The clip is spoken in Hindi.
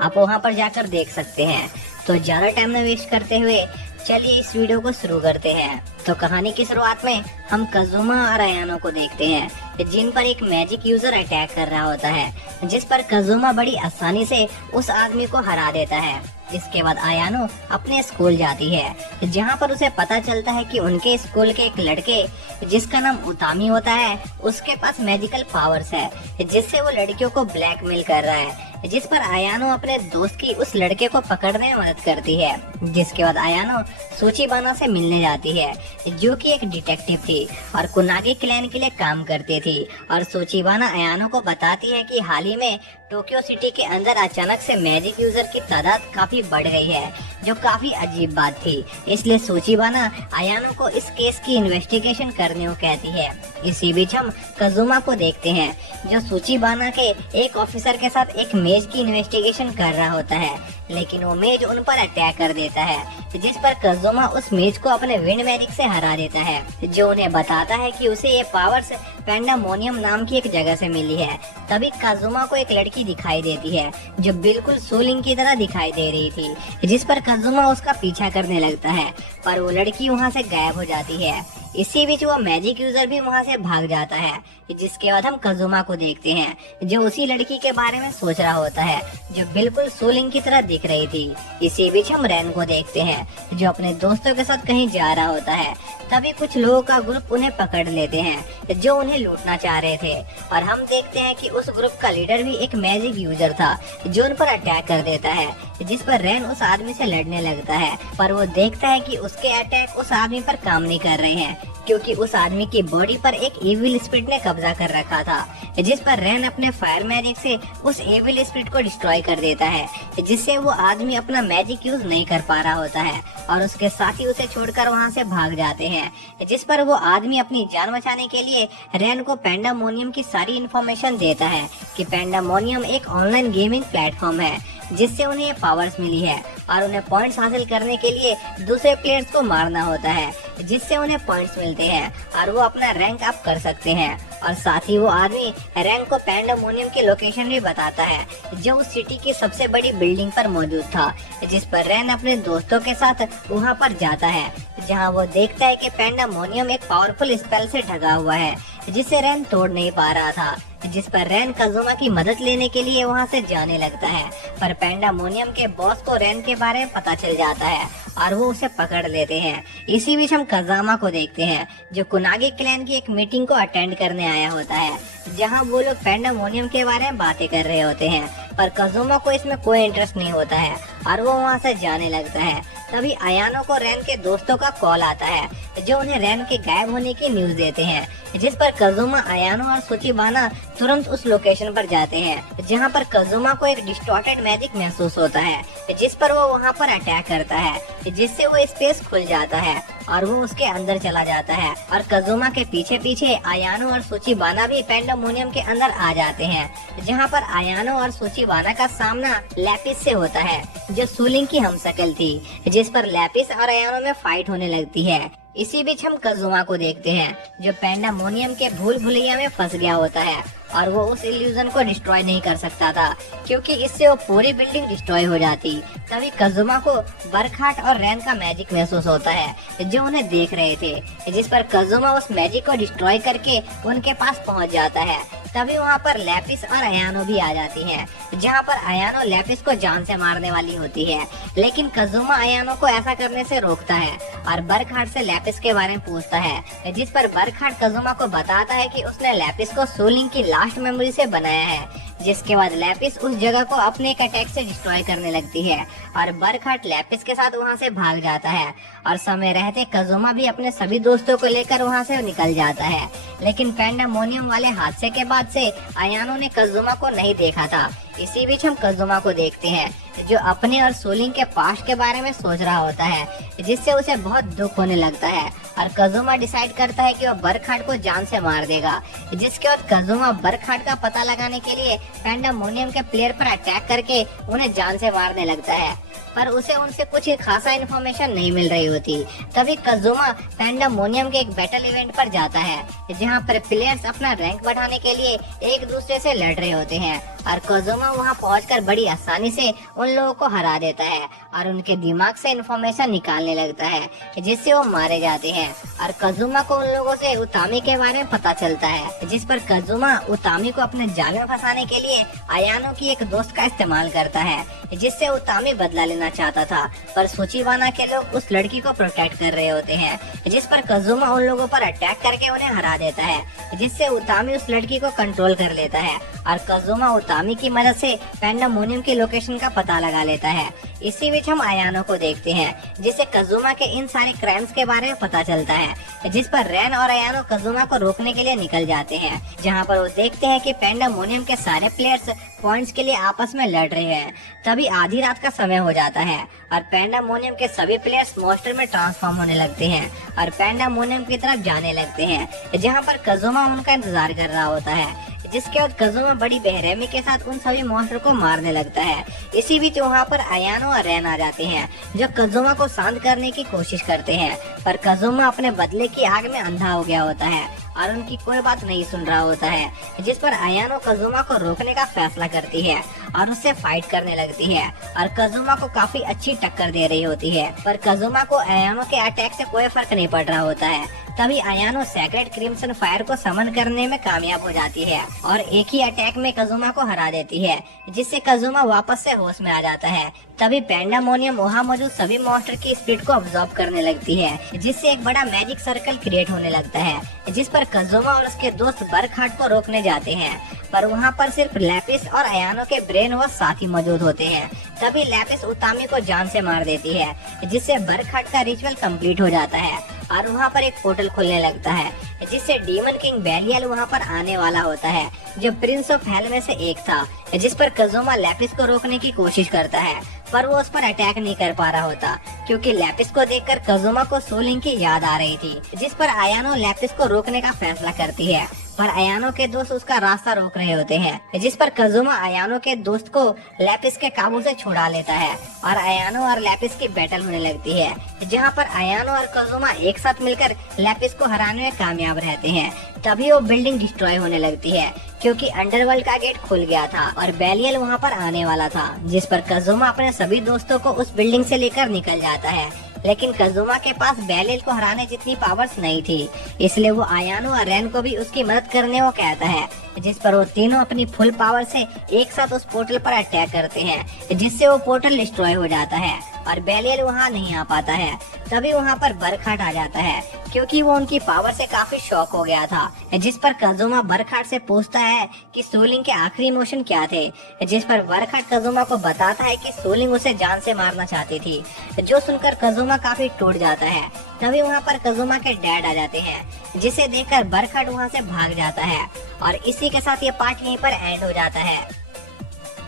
आप वहां पर जाकर देख सकते हैं। तो ज्यादा टाइम न वेस्ट करते हुए चलिए इस वीडियो को शुरू करते हैं। तो कहानी की शुरुआत में हम कज़ुमा और अयानो को देखते हैं, जिन पर एक मैजिक यूजर अटैक कर रहा होता है, जिस पर कज़ुमा बड़ी आसानी से उस आदमी को हरा देता है। इसके बाद अयानो अपने स्कूल जाती है, जहां पर उसे पता चलता है कि उनके स्कूल के एक लड़के जिसका नाम उतामी होता है, उसके पास मैजिकल पावर्स है, जिससे वो लड़कियों को ब्लैकमेल कर रहा है। जिस पर अयानो अपने दोस्त की उस लड़के को पकड़ने में मदद करती है। जिसके बाद अयानो सूचीबाना से मिलने जाती है, जो कि एक डिटेक्टिव थी और कुनागी क्लैन के लिए काम करती थी। और सूचीबाना अयानो को बताती है कि हाल ही में टोक्यो सिटी के अंदर अचानक से मैजिक यूजर की तादाद काफी बढ़ गई है, जो काफी अजीब बात थी। इसलिए सूचीबाना अयानो को इस केस की इन्वेस्टिगेशन करने को कहती है। इसी बीच हम कज़ुमा को देखते हैं, जो सूचीबाना के एक ऑफिसर के साथ एक मेज की इन्वेस्टिगेशन कर रहा होता है, लेकिन वो मेज उन पर अटैक कर देता है, जिस पर कज़ुमा उस मेज को अपने विंड मैजिक से हरा देता है, जो उन्हें बताता है कि उसे ये पावर्स पेंडामोनियम नाम की एक जगह से मिली है। तभी कज़ुमा को एक लड़की दिखाई देती है, जो बिल्कुल सोलिंग की तरह दिखाई दे रही थी, जिस पर कज़ुमा उसका पीछा करने लगता है, पर वो लड़की वहाँ से गायब हो जाती है। इसी बीच वो मैजिक यूजर भी वहाँ से भाग जाता है। जिसके बाद हम कज़ुमा को देखते हैं, जो उसी लड़की के बारे में सोच रहा होता है, जो बिल्कुल सोलिंग की तरह दिख रही थी। इसी बीच हम रैन को देखते हैं, जो अपने दोस्तों के साथ कहीं जा रहा होता है। तभी कुछ लोगों का ग्रुप उन्हें पकड़ लेते हैं, जो उन्हें लूटना चाह रहे थे। और हम देखते हैं कि उस ग्रुप का लीडर भी एक मैजिक यूजर था, जो उन पर अटैक कर देता है। जिस पर रैन उस आदमी से लड़ने लगता है, पर वो देखता है कि उसके अटैक उस आदमी पर काम नहीं कर रहे हैं, क्योंकि उस आदमी की बॉडी पर एक एविल स्पिरिट ने कब्जा कर रखा था। जिस पर रैन अपने फायर मैजिक से उस एविल स्पिरिट को डिस्ट्रॉय कर देता है, जिससे वो आदमी अपना मैजिक यूज नहीं कर पा रहा होता है और उसके साथी उसे छोड़कर वहाँ से भाग जाते हैं। जिस पर वो आदमी अपनी जान बचाने के लिए रैन को पेंडामोनियम की सारी इन्फॉर्मेशन देता है कि पेंडामोनियम एक ऑनलाइन गेमिंग प्लेटफॉर्म है, जिससे उन्हें ये पावर्स मिली है और उन्हें पॉइंट्स हासिल करने के लिए दूसरे प्लेयर्स को मारना होता है, जिससे उन्हें पॉइंट्स मिलते हैं और वो अपना रैंक अप कर सकते हैं। और साथ ही वो आदमी रैंक को पेंडामोनियम की लोकेशन भी बताता है, जो उस सिटी की सबसे बड़ी बिल्डिंग पर मौजूद था। जिस पर रैन अपने दोस्तों के साथ वहाँ पर जाता है, जहाँ वो देखता है कि पेंडामोनियम एक पावरफुल स्पेल से ढका हुआ है, जिसे रैन तोड़ नहीं पा रहा था। जिस पर रैन कज़ुमा की मदद लेने के लिए वहाँ से जाने लगता है, पर पेंडामोनियम के बॉस को रैन के बारे में पता चल जाता है और वो उसे पकड़ लेते हैं। इसी बीच हम कज़ामा को देखते हैं, जो कुनागी क्लैन की एक मीटिंग को अटेंड करने आया होता है, जहाँ वो लोग पेंडामोनियम के बारे में बातें कर रहे होते हैं, पर कज़ुमा को इसमें कोई इंटरेस्ट नहीं होता है और वो वहाँ से जाने लगता है। तभी अयानो को रैन के दोस्तों का कॉल आता है, जो उन्हें रैन के गायब होने की न्यूज देते हैं। जिस पर कज़ुमा, अयानो और सूचीबाना तुरंत उस लोकेशन पर जाते हैं, जहां पर कज़ुमा को एक डिस्टॉर्टेड मैजिक महसूस होता है, जिस पर वो वहां पर अटैक करता है, जिससे वो स्पेस खुल जाता है और वो उसके अंदर चला जाता है। और कज़ुमा के पीछे पीछे अयानो और सूचीबाना भी पेंडामोनियम के अंदर आ जाते हैं, जहाँ पर अयानो और सूचीबाना का सामना लैपिस से होता है, जो सूलिंग की हमशक्ल थी। जिस पर लैपिस और अयानो में फाइट होने लगती है। इसी बीच हम कज़ुमा को देखते हैं, जो पेंडामोनियम के भूल भुलैया में फंस गया होता है और वो उस इल्यूजन को डिस्ट्रॉय नहीं कर सकता था, क्योंकि इससे वो पूरी बिल्डिंग डिस्ट्रॉय हो जाती। तभी कज़ुमा को बरखाट और रैन का मैजिक महसूस होता है, जो उन्हें देख रहे थे। जिस पर कज़ुमा उस मैजिक को डिस्ट्रॉय करके उनके पास पहुंच जाता है। तभी वहाँ पर लैपिस और अयानो भी आ जाती हैं, जहाँ पर अयानो लैपिस को जान से मारने वाली होती है, लेकिन कज़ुमा अयानो को ऐसा करने से रोकता है और बरखाट से लैपिस के बारे में पूछता है। जिस पर बरखाट कज़ुमा को बताता है कि उसने लैपिस को सोलिंग की लास्ट मेमोरी से बनाया है। जिसके बाद लैपिस उस जगह को अपने एक अटैक से डिस्ट्रॉय करने लगती है और बरखाट लैपिस के साथ वहाँ से भाग जाता है। और समय रहते कज़ुमा भी अपने सभी दोस्तों को लेकर वहाँ से निकल जाता है, लेकिन पेंडामोनियम वाले हादसे के बाद से अयानो ने कज़ुमा को नहीं देखा था। इसी बीच हम कज़ुमा को देखते हैं, जो अपने और सोलिंग के पास्ट के बारे में सोच रहा होता है, जिससे उसे बहुत दुख होने लगता है और कजुमा डिसाइड करता है कि वो बरखाट को जान से मार देगा। जिसके बाद कजुमा बरखाट का पता लगाने के लिए पैंडेमोनियम के प्लेयर पर अटैक करके उन्हें जान से मारने लगता है, पर उसे उनसे कुछ खासा इन्फॉर्मेशन नहीं मिल रही होती। तभी कजुमा पैंडेमोनियम के एक बैटल इवेंट पर जाता है जहां पर प्लेयर्स अपना रैंक बढ़ाने के लिए एक दूसरे से लड़ रहे होते हैं और कजुमा वहां पहुंचकर बड़ी आसानी से उन लोगों को हरा देता है और उनके दिमाग से इन्फॉर्मेशन निकालने लगता है, जिससे वो मारे जाते हैं। और कजुमा को उन लोगों से उतामी के बारे में पता चलता है, जिस पर कजुमा उतामी को अपने जाल में फंसाने के लिए अयानो की एक दोस्त का इस्तेमाल करता है, जिससे उतामी बदला लेना चाहता था, पर सूचीवाना के लोग उस लड़की को प्रोटेक्ट कर रहे होते हैं, जिस पर कजुमा उन लोगों पर अटैक करके उन्हें हरा देता है, जिससे उतामी उस लड़की को कंट्रोल कर लेता है और कजुमा उतामी की मदद से पैंडेमोनियम की लोकेशन का पता लगा लेता है। इसी बीच हम अयानो को देखते हैं, जिसे कजुमा के इन सारे क्राइम्स के बारे में पता चलता है, जिस पर रैन और अयानो कजुमा को रोकने के लिए निकल जाते हैं, जहां पर वो देखते हैं कि पैंडेमोनियम के सारे प्लेयर्स पॉइंट्स के लिए आपस में लड़ रहे हैं। तभी आधी रात का समय हो जाता है और पैंडेमोनियम के सभी प्लेयर्स मॉन्स्टर में ट्रांसफॉर्म होने लगते हैं और पैंडेमोनियम की तरफ जाने लगते हैं, जहां पर कजुमा उनका इंतजार कर रहा होता है। जिसके बाद कजुमा बड़ी बेरहमी के साथ उन सभी मॉन्स्टर को मारने लगता है। इसी बीच वहाँ पर अयानो और रैन आ जाते हैं, जो कजुमा को शांत करने की कोशिश करते हैं, पर कजुमा अपने बदले की आग में अंधा हो गया होता है और उनकी कोई बात नहीं सुन रहा होता है, जिस पर अयानो कजुमा को रोकने का फैसला करती है और उससे फाइट करने लगती है और कजुमा को काफी अच्छी टक्कर दे रही होती है, पर कजुमा को अयानो के अटैक से कोई फर्क नहीं पड़ रहा होता है। तभी अयानो सेक्रेट क्रिम्सन फायर को समन करने में कामयाब हो जाती है और एक ही अटैक में कजुमा को हरा देती है, जिससे कजुमा वापस से होश में आ जाता है। तभी पैंडेमोनियम वहाँ मौजूद सभी मॉन्स्टर की स्पिरिट को अब्सॉर्ब करने लगती है, जिससे एक बड़ा मैजिक सर्कल क्रिएट होने लगता है, जिस पर कजुमा और उसके दोस्त बरखाट को रोकने जाते हैं, पर वहाँ पर सिर्फ लैपिस और अयानो के ब्रेन वो साथ ही मौजूद होते हैं। तभी लैपिस उतामी को जान से मार देती है, जिससे बरखाट का रिचुअल कंप्लीट हो जाता है और वहाँ पर एक पोर्टल खुलने लगता है, जिससे डीमन किंग बेलियल वहाँ पर आने वाला होता है, जो प्रिंस ऑफ हेल में से एक था, जिस पर कजुमा लैपिस को रोकने की कोशिश करता है, पर वो उस पर अटैक नहीं कर पा रहा होता, क्योंकि लैपिस को देखकर कजुमा को सोलिंग की याद आ रही थी, जिस पर अयानो लैपिस को रोकने का फैसला करती है, पर अयानो के दोस्त उसका रास्ता रोक रहे होते हैं, जिस पर कजुमा अयानो के दोस्त को लैपिस के काबू से छुड़ा लेता है और अयानो और लैपिस की बैटल होने लगती है, जहां पर अयानो और कजुमा एक साथ मिलकर लैपिस को हराने में कामयाब रहते हैं। तभी वो बिल्डिंग डिस्ट्रॉय होने लगती है, क्योंकि अंडरवर्ल्ड का गेट खुल गया था और बेलियल वहां पर आने वाला था, जिस पर कजुमा अपने सभी दोस्तों को उस बिल्डिंग से लेकर निकल जाता है। लेकिन कजुमा के पास बेलियल को हराने जितनी पावर्स नहीं थी, इसलिए वो अयानो और रैन को भी उसकी मदद करने को कहता है, जिस पर वो तीनों अपनी फुल पावर से एक साथ उस पोर्टल पर अटैक करते हैं, जिससे वो पोर्टल डिस्ट्रॉय हो जाता है और बेलियल वहाँ नहीं आ पाता है। तभी वहाँ पर बरखाट आ जाता है, क्योंकि वो उनकी पावर से काफी शॉक हो गया था, जिस पर कजुमा बरखाट से पूछता है कि सोलिंग के आखिरी इमोशन क्या थे, जिस पर बरखाट कजुमा को बताता है कि सोलिंग उसे जान से मारना चाहती थी, जो सुनकर कजुमा काफी टूट जाता है। तभी वहाँ पर कजुमा के डैड आ जाते हैं, जिसे देखकर बरखाट वहाँ से भाग जाता है और इसी के साथ ये पार्ट यहीं पर एंड हो जाता है।